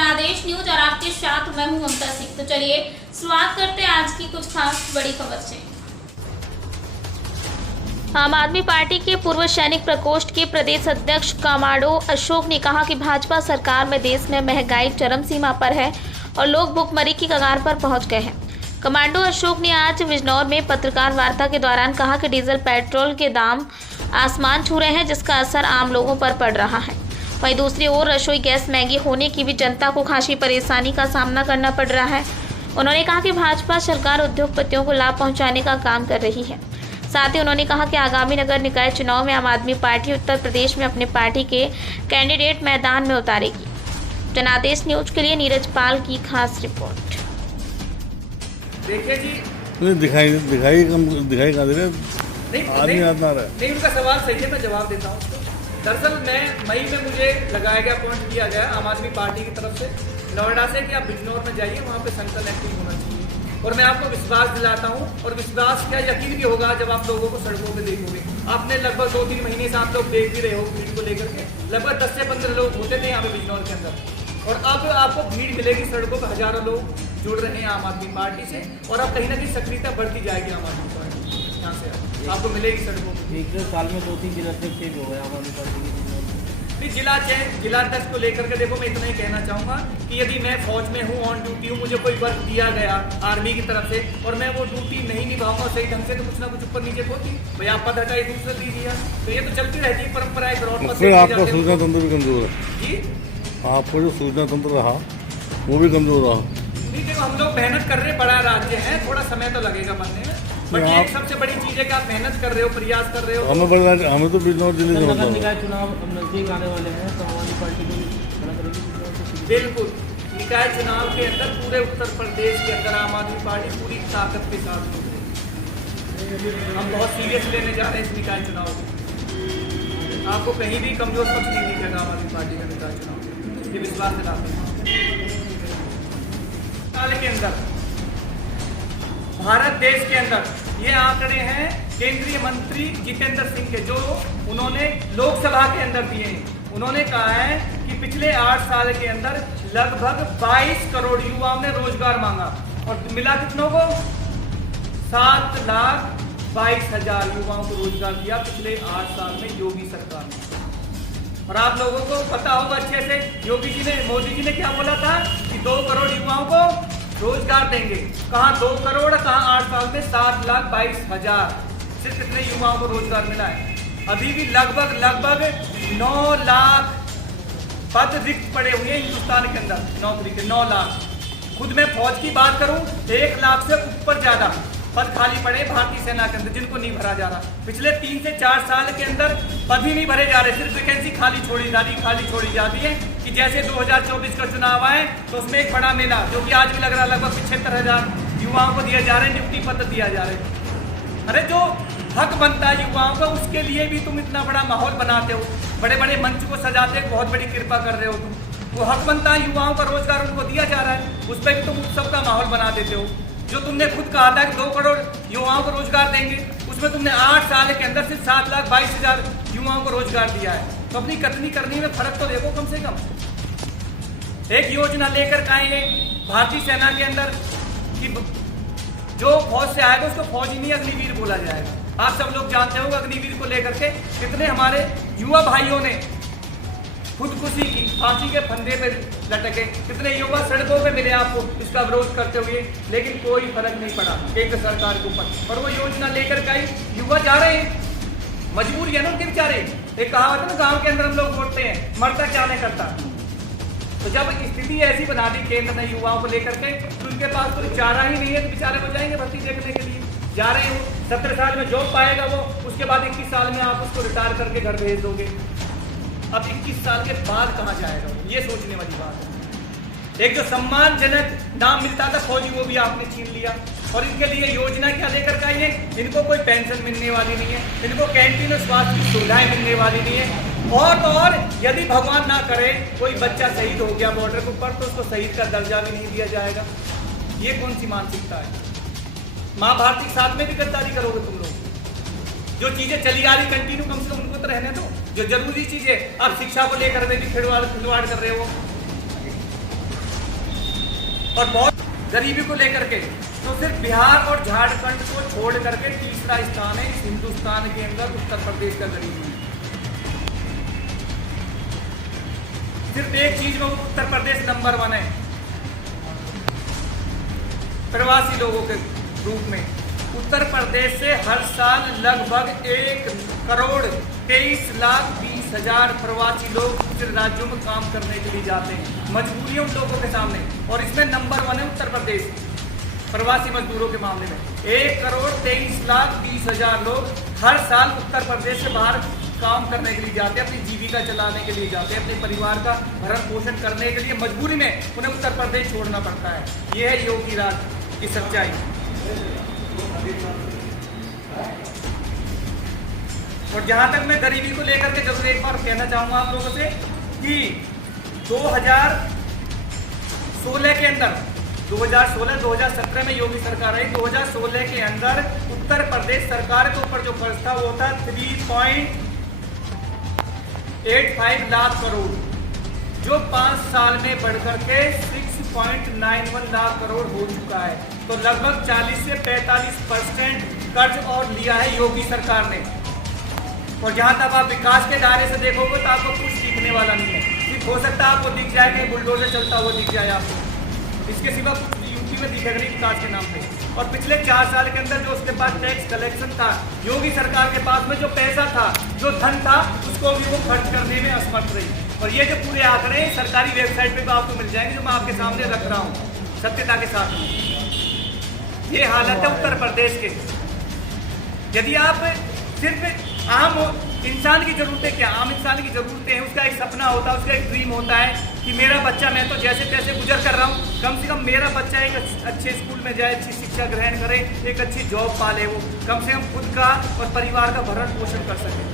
जनादेश न्यूज और आपके साथ मैं हूं ममता सिंह। तो चलिए शुरुआत करते हैं आज की कुछ खास बड़ी खबर से। आम आदमी पार्टी के पूर्व सैनिक प्रकोष्ठ के प्रदेश अध्यक्ष कमांडो अशोक ने कहा कि भाजपा सरकार में देश में महंगाई चरम सीमा पर है और लोग भुखमरी की कगार पर पहुंच गए हैं। कमांडो अशोक ने आज बिजनौर में पत्रकार वार्ता के दौरान कहा कि डीजल पेट्रोल के दाम आसमान छू रहे हैं, जिसका असर आम लोगों पर पड़ रहा है। वहीं दूसरी ओर रसोई गैस महंगी होने की भी जनता को खासी परेशानी का सामना करना पड़ रहा है। उन्होंने कहा कि भाजपा सरकार उद्योगपतियों को लाभ पहुंचाने का काम कर रही है। साथ ही उन्होंने कहा कि आगामी नगर निकाय चुनाव में आम आदमी पार्टी उत्तर प्रदेश में अपने पार्टी के कैंडिडेट मैदान में उतारेगी। जनादेश न्यूज के लिए नीरज पाल की खास रिपोर्ट। देखिए जी, दिखाई कहाँ दे रहे आदमी याद ना रहा है। नहीं, उनका सवाल सही है, मैं जवाब देता हूँ उसको। दरअसल मैं मई में मुझे लगाया गया, अपॉइंट किया गया आम आदमी पार्टी की तरफ से नोएडा से कि आप बिजनौर में जाइए, वहाँ पे सेंट्रल एक्टिव होना चाहिए। और मैं आपको विश्वास दिलाता हूँ, और विश्वास क्या यकीन भी होगा जब आप लोगों को सड़कों पे देखोगे। आपने लगभग 2-3 महीने से आप लोग देख भी रहे हो भीड़ को लेकर के। लगभग 10 से 15 लोग होते थे यहाँ पे बिजनौर के अंदर, और अब आपको भीड़ मिलेगी सड़कों पर। हजारों लोग जुड़ रहे हैं आम आदमी पार्टी से, और अब कहीं ना कहीं सक्रियता बढ़ती जाएगी आम आदमी पार्टी यहाँ से आपको मिलेगी सड़कों पर। एक साल में 2-3 जिला चेंज हो गया आम आदमी पार्टी की। जिला अध्यक्ष को लेकर के देखो, मैं इतना ही कहना चाहूंगा कि यदि मैं फौज में हूँ, ऑन ड्यूटी हूँ, मुझे कोई वर्क दिया गया आर्मी की तरफ से और मैं वो ड्यूटी नहीं निभाऊंगा सही ढंग से, तो कुछ ना कुछ ऊपर नीचे होती भाई, आप पद हटाई दूसरा दी दिया, तो ये तो चलती रहती है परंपराएं। आपका सूचना तंत्र भी कमजोर है जी, आपको जो सूचना तंत्र रहा वो भी कमजोर रहा। नहीं देखो, हम लोग मेहनत कर रहे, बड़ा राज्य है, थोड़ा समय तो लगेगा बनने में, बट ये सबसे बड़ी चीज है कि आप मेहनत कर रहे हो, प्रयास कर रहे हो। हमें तो बिजनौर जिले में नगर निकाय चुनाव नजदीक आने वाले हैं, तो हमारी पार्टी को बिल्कुल निकाय चुनाव के अंदर पूरे उत्तर प्रदेश के अंदर आम आदमी पार्टी पूरी ताकत के साथ हम बहुत सीरियस लेने जा रहे हैं इस निकाय चुनाव को। आपको कहीं भी कमजोर पक्ष नहीं दिखेगा आम आदमी पार्टी का निकाय चुनाव, ये विश्वास दिलाते हैं। साल के अंदर भारत देश के अंदर ये आंकड़े हैं केंद्रीय मंत्री जितेंद्र सिंह के, जो उन्होंने लोकसभा के अंदर दिए हैं। उन्होंने कहा है कि पिछले 8 साल के अंदर लगभग 22 करोड़ युवाओं ने रोजगार मांगा, और मिला कितनों को? 7,22,000 युवाओं को रोजगार दिया पिछले 8 साल में योगी सरकार ने। और आप लोगों को पता होगा अच्छे से, योगी जी ने, मोदी जी ने क्या बोला था कि 2 करोड़ युवाओं को रोजगार देंगे। कहाँ 2 करोड़, कहाँ 8 साल में 7,22,000 सिर्फ कितने युवाओं को रोजगार मिला है? अभी भी लगभग 9 लाख पद रिक्त पड़े हुए हैं हिंदुस्तान के अंदर नौकरी के, 9 लाख। खुद मैं फौज की बात करूं, 1 लाख से ऊपर ज्यादा पद खाली पड़े भारतीय सेना के अंदर, जिनको नहीं भरा जा रहा। पिछले 3 से 4 साल के अंदर पद ही नहीं भरे जा रहे, सिर्फ वैकेंसी खाली छोड़ी जा रही है। कि जैसे 2024 का चुनाव आए तो उसमें एक बड़ा मेला, जो कि आज भी लग रहा है, लगभग 75,000 युवाओं को दिए जा रहे हैं, नियुक्ति पत्र दिया जा रहे हैं। अरे जो हक बनता है युवाओं का, उसके लिए भी तुम इतना बड़ा माहौल बनाते हो, बड़े बड़े मंच को सजाते हो, बहुत बड़ी कृपा कर रहे हो तुम। वो हक बनता है युवाओं का, रोजगार उनको दिया जा रहा है, उस पर भी तुम उत्सव का माहौल बना देते हो। जो तुमने खुद कहा था कि 2 करोड़ युवाओं को रोजगार देंगे, उसमें तुमने 8 साल के अंदर सिर्फ 7,22,000 युवाओं को रोजगार दिया है। तो अपनी कथनी करनी में फर्क तो देखो कम से कम। एक योजना लेकर के आएंगे भारतीय सेना के अंदर कि जो फौज से आएगा उसको फौज ही नहीं अग्निवीर बोला जाएगा। आप सब लोग जानते हो अग्निवीर को लेकर के कितने हमारे युवा भाइयों ने खुदकुशी की, फांसी के फंदे पे लटके, कितने युवा सड़कों पे मिले आपको इसका विरोध करते हुए, लेकिन कोई फर्क नहीं पड़ा केंद्र सरकार के ऊपर। और वो योजना लेकर के युवा जा रहे हैं, मजबूरी है ना उनके बेचारे। एक कहावत है ना, गांव के अंदर हम लोग वोटते हैं, मरता क्या नहीं करता। तो जब स्थिति ऐसी बना दी केंद्र ने युवाओं को लेकर के, तो उनके पास कोई चारा ही नहीं है, तो बेचारे हो जाएंगे भर्ती देखने के लिए। जा रहे हो, 17 साल में जॉब पाएगा वो, उसके बाद 21 साल में आप उसको रिटायर करके घर भेज दोगे। अब 21 साल के बाद कहाँ जाएगा, ये सोचने वाली बात है। एक जो सम्मानजनक नाम मिलता था फौजी, वो भी आपने छीन लिया। और इनके लिए योजना क्या लेकर के आई है? इनको कोई पेंशन मिलने वाली नहीं है, इनको कैंटीन और स्वास्थ्य की सुविधाएं मिलने वाली नहीं है। और तो और यदि भगवान ना करे कोई बच्चा शहीद हो गया बॉर्डर के ऊपर, तो उसको शहीद का दर्जा भी नहीं दिया जाएगा। ये कौन सी मानसिकता है? माँ भारती के साथ में भी गद्दारी करोगे तुम लोग। जो चीजें चली आ रही कंटिन्यू, कम से कम उनको तो रहने दो। जो जरूरी चीजें, आप शिक्षा को लेकर भी खिलवाड़ कर रहे हो। और बहुत गरीबी को लेकर के तो सिर्फ बिहार और झारखंड को छोड़ करके तीसरा स्थान है इस हिंदुस्तान के अंदर उत्तर प्रदेश का गरीबी में। सिर्फ एक चीज में उत्तर प्रदेश नंबर 1 है, प्रवासी लोगों के रूप में। उत्तर प्रदेश से हर साल लगभग 1,23,20,000 प्रवासी लोग दूसरे राज्यों में काम करने के लिए जाते हैं, मजबूरियों उन लोगों के सामने, और इसमें नंबर 1 है उत्तर प्रदेश प्रवासी मजदूरों के मामले में। 1,23,20,000 लोग हर साल उत्तर प्रदेश से बाहर काम करने के लिए जाते हैं, अपनी जीविका चलाने के लिए जाते हैं, अपने परिवार का भरण पोषण करने के लिए मजबूरी में उन्हें उत्तर प्रदेश छोड़ना पड़ता है। ये है योगी राज की सच्चाई। और जहां तक मैं गरीबी को लेकर के जरूर एक बार कहना चाहूंगा आप लोगों से कि 2016 के अंदर 2016-2017 में योगी सरकार आई। 2016 के अंदर उत्तर प्रदेश सरकार के ऊपर जो कर्ज था वो था 3.85 लाख करोड़, जो 5 साल में बढ़कर के 6.91 लाख करोड़ हो चुका है। तो लगभग 40 से 45% कर्ज और लिया है योगी सरकार ने। और जहां तक आप विकास के दायरे से देखोगे तो आपको कुछ दिखने वाला नहीं है। सिर्फ हो सकता है आपको दिख जाए कि बुलडोजर चलता हुआ दिख जाए आपको, इसके सिवा कुछ यूपी में दिखेगा नहीं विकास के नाम पे। और पिछले 4 साल के अंदर जो उसके पास टैक्स कलेक्शन था, योगी सरकार के पास में जो पैसा था, जो धन था, उसको भी वो खर्च करने में असमर्थ रही। और ये जो पूरे आंकड़े सरकारी वेबसाइट पे भी आपको मिल जाएंगे, जो मैं आपके सामने रख रहा हूँ सत्यता के साथ। ये हालत है उत्तर प्रदेश के। यदि आप सिर्फ आम इंसान की जरूरतें क्या, आम इंसान की जरूरतें हैं, उसका एक सपना होता है, उसका एक ड्रीम होता है कि मेरा बच्चा, मैं तो जैसे तैसे गुजर कर रहा हूँ, कम से कम मेरा बच्चा एक अच्छे स्कूल में जाए, अच्छी शिक्षा ग्रहण करे, एक अच्छी जॉब पाले, वो कम से कम खुद का और परिवार का भरण पोषण कर सके।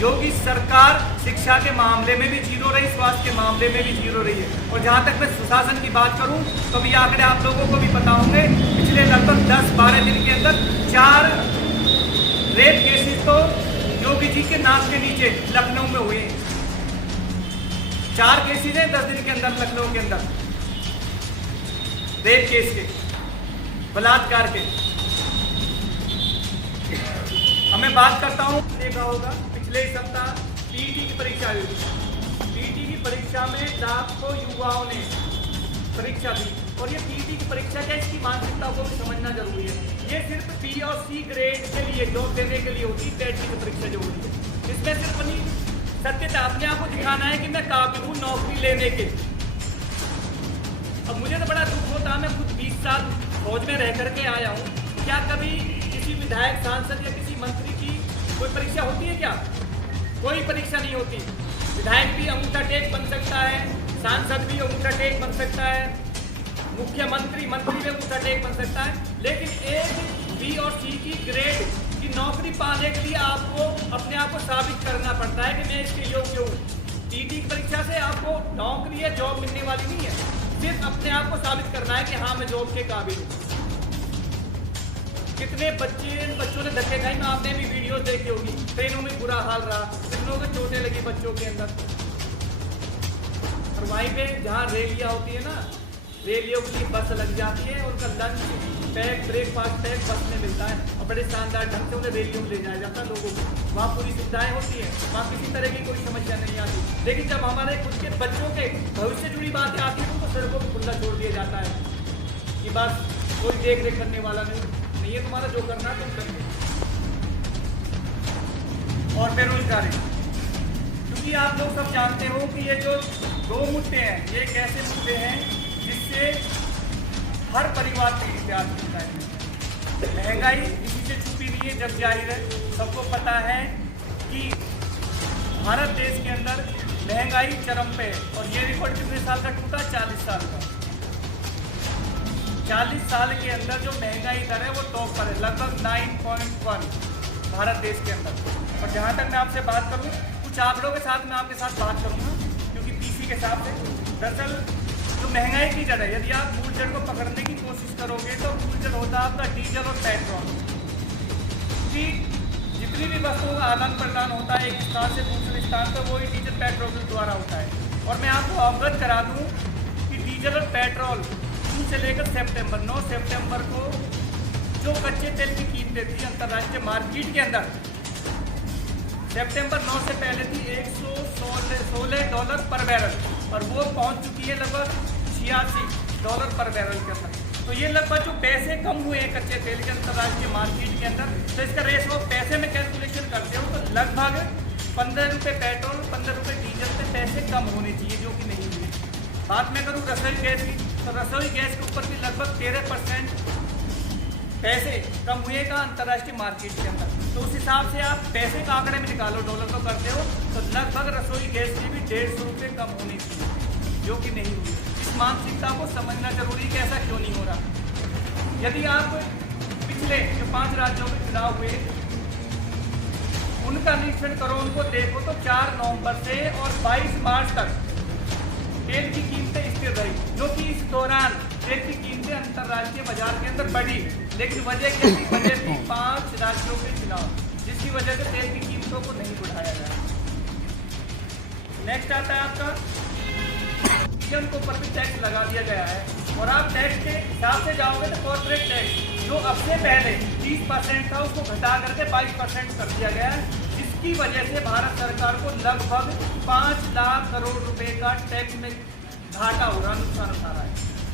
योगी सरकार शिक्षा के मामले में भी जीरो रही, स्वास्थ्य के मामले में भी जीरो रही है। और जहाँ तक मैं सुशासन की बात करूँ तो भी आंकड़े आप लोगों को भी पता होंगे, पिछले लगभग 10-12 दिन के अंदर 4 रेप केसेस तो योगी जी के नाक के नीचे लखनऊ में हुए। 4 केसेस हैं 10 दिन के अंदर लखनऊ के अंदर, रेप केस के, बलात्कार के। हमें बात करता हूं, देखा होगा पिछले सप्ताह पीटी की परीक्षा हुई। पीटी की परीक्षा में लाखों युवाओं ने परीक्षा दी। और ये पीटी की परीक्षा क्या, इसकी मानसिकता को भी समझना जरूरी है। ये सिर्फ बी और सी ग्रेड के लिए जॉब देने के लिए होती है। टेट की परीक्षा जो होती है, इसमें सिर्फ अपनी सत्यता, अपने आप को दिखाना है कि मैं काबिल हूँ नौकरी लेने के। अब मुझे तो बड़ा दुख होता है, मैं खुद 20 साल फौज में रह करके आया हूँ। क्या कभी किसी विधायक, सांसद या किसी मंत्री की कोई परीक्षा होती है क्या? कोई परीक्षा नहीं होती। विधायक भी अंगूठा टेक बन सकता है, सांसद भी अंगूठा टेक बन सकता है, मुख्यमंत्री, मंत्री भी अंगूठा टेक बन सकता है, लेकिन एक बी और सी की ग्रेड की नौकरी पाने के लिए आपको अपने आप को साबित करना पड़ता है कि मैं इसके योग्य हूँ। टीटी की परीक्षा से आपको नौकरी या जॉब मिलने वाली नहीं है, सिर्फ अपने आप को साबित करना है कि हाँ मैं जॉब के काबिल हूँ। कितने बच्चों ने धक्के खाई, आपने भी वीडियो देखी होगी, ट्रेनों में बुरा हाल रहा, कितनों को चोटें लगी बच्चों के अंदर। और वहीं पे जहाँ रेलियाँ होती है ना, रेलियों के लिए बस लग जाती है, उनका लंच पैक, ब्रेकफास्ट पैक बस में मिलता है और बड़े शानदार ढंग से उन्हें रेलियों में ले जाया जाता है लोगों को। वहाँ पूरी सुविधाएं होती है, वहाँ किसी तरह की कोई समस्या नहीं आती। लेकिन जब हमारे खुद के बच्चों के भविष्य से जुड़ी बातें आती है तो सड़कों पर खुला छोड़ दिया जाता है कि बस कोई देख रेख करने वाला नहीं है, तुम्हारा जो करना तुम करिए। और बेरोजगारी, क्योंकि आप लोग सब जानते हो कि ये जो 2 मुद्दे हैं, ये एक ऐसे मुद्दे हैं जिससे हर परिवार पीड़ित है आज के टाइम में। महंगाई इसी से छुपी नहीं है, जग जाहिर है, सबको पता है कि भारत देश के अंदर महंगाई चरम पे है। और ये रिकॉर्ड कितने साल का टूटा? 40 साल का। 40 साल के अंदर जो महंगाई दर है वो टॉप पर है, लगभग 9.1 भारत देश के अंदर। और जहाँ तक मैं आपसे बात करूँ, कुछ आंकड़ों के साथ मैं आपके साथ बात करूँगा, क्योंकि पीसी के हिसाब से दरअसल जो महंगाई की जड़ है, यदि आप मूल जड़ को पकड़ने की कोशिश करोगे तो मूल जड़ होता है आपका डीजल और पेट्रोल। क्योंकि जितनी भी वस्तुओं का आदान प्रदान होता है एक स्थान से दूसरे स्थान पर, वही डीजल पेट्रोल के द्वारा होता है। और मैं आपको अवगत करा दूँ कि डीजल और पेट्रोल जून से लेकर सितंबर 9 सितंबर को जो कच्चे तेल की कीमतें थी अंतर्राष्ट्रीय मार्केट के अंदर सितंबर 9 से पहले थी $116 पर बैरल और वो पहुंच चुकी है लगभग $86 पर बैरल के अंदर। तो ये लगभग जो पैसे कम हुए हैं कच्चे तेल के अंतर्राष्ट्रीय मार्केट के अंदर, तो इसका रेशो पैसे में कैलकुलेशन करते हो तो लगभग 15 रुपये पेट्रोल 15 रुपये डीजल पे पैसे कम होने चाहिए, जो कि नहीं हुए। बात मैं करूँ रसोई गैस की, तो रसोई गैस के ऊपर भी लगभग 13% पैसे कम हुए का अंतर्राष्ट्रीय मार्केट के अंदर। तो उस हिसाब से आप पैसे का आंकड़े में निकालो, डॉलर को करते हो तो लगभग रसोई गैस की भी 150 रुपये कम होनी चाहिए, जो कि नहीं हुई। इस मानसिकता को समझना जरूरी है कि ऐसा क्यों नहीं हो रहा। यदि आप पिछले जो 5 राज्यों में चुनाव हुए उनका निरीक्षण करो, उनको देखो तो 4 नवंबर से और 22 मार्च तक तेल की कीमतें स्थिर रही, जो कि इस दौरान तेल की कीमतें अंतर्राष्ट्रीय बाजार के अंदर बढ़ी। लेकिन वजह क्या थी? वजह थी 5 राज्यों के चुनाव, जिसकी वजह से तेल की कीमतों को नहीं बढ़ाया गया। नेक्स्ट आता है आपका पीएम को ऊपर भी टैक्स लगा दिया गया है, और आप टैक्स के हिसाब से जाओगे तो कॉर्पोरेट टैक्स जो अब से पहले 30% था उसको घटा करके 22% कर दिया गया है, जिसकी वजह से भारत सरकार को लगभग 5 लाख करोड़ रुपए का टैक्स में घाटा हो रहा, नुकसान उठा रहा है।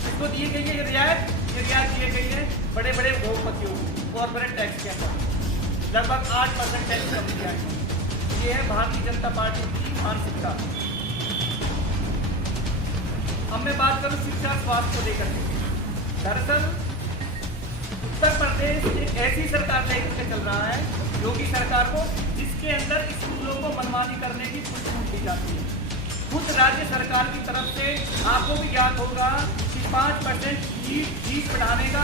इसको दी गई है रियायत दी गई है बड़े बड़े उद्योगपतियों को कॉर्पोरेट टैक्स के अंदर लगभग 8% टैक्स कर दिया है। ये है भारतीय जनता पार्टी की मानसिकता। अब मैं बात करूं शिक्षा स्वास्थ्य को लेकर के। दरअसल उत्तर प्रदेश एक ऐसी सरकार लेकर चल रहा है योगी सरकार को, जिसके अंदर स्कूलों को मनमानी करने की कुछ छूट दी जाती है। खुद राज्य सरकार की तरफ से आपको भी याद होगा कि 5% फीस बढ़ाने का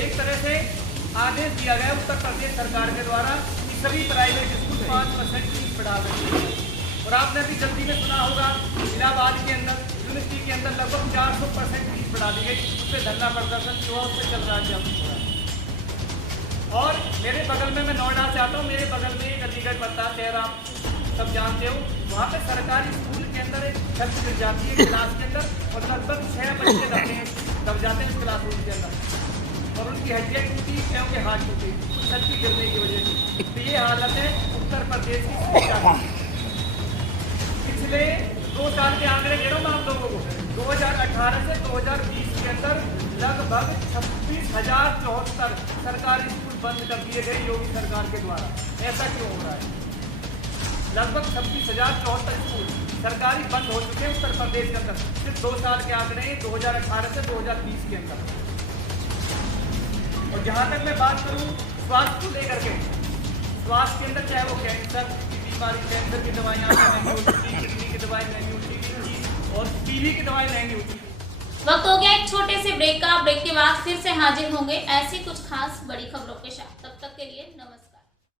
एक तरह से आदेश दिया गया उत्तर प्रदेश सरकार के द्वारा कि सभी प्राइवेट स्कूल 5% फीस बढ़ा सकते हैं। और आपने भी जल्दी में सुना होगा इलाहाबाद के अंदर यूनिवर्सिटी के अंदर लगभग 400% फीस बढ़ा दी गई, उस पर धरना प्रदर्शन जो उस पर चल रहा है। और मेरे बगल में, मैं नोएडा से आता हूँ, मेरे बगल में एक अलीगढ़ पड़ता है, शहर आप सब जानते हो। वहाँ पे सरकारी स्कूल के अंदर एक छत गिर जाती है क्लास के अंदर, और लगभग 6 बच्चे दब जाते हैं इस क्लासरूम के अंदर, और उनकी हड्डियाँ टूटी, पैरों के हाथ टूटे छत की गिरने की वजह से। तो ये हालत है उत्तर प्रदेश की शिक्षा की। पिछले 2 साल के आंकड़े दे रहा हूँ मैं आप लोगों को। 2018 से 2020 के अंदर लगभग 26,074 सरकारी स्कूल बंद कर दिए गए योगी सरकार के द्वारा। ऐसा क्यों हो रहा है? लगभग 26,074 स्कूल सरकारी बंद हो चुके हैं उत्तर प्रदेश के अंदर, सिर्फ 2 साल के आंकड़े हैं 2018 से 2020 के अंदर। और जहाँ तक मैं बात करूँ स्वास्थ्य को लेकर के, स्वास्थ्य के अंदर चाहे वो कैंसर की बीमारी, कैंसर की दवाइयाँ महंगी होती थी, किडनी की दवाई महंगी होती थी, और टीबी की दवाई महंगी होती थी। वक्त हो गया एक छोटे से ब्रेक का। ब्रेक के बाद फिर से हाजिर होंगे ऐसी कुछ खास बड़ी खबरों के साथ। तब तक के लिए नमस्कार।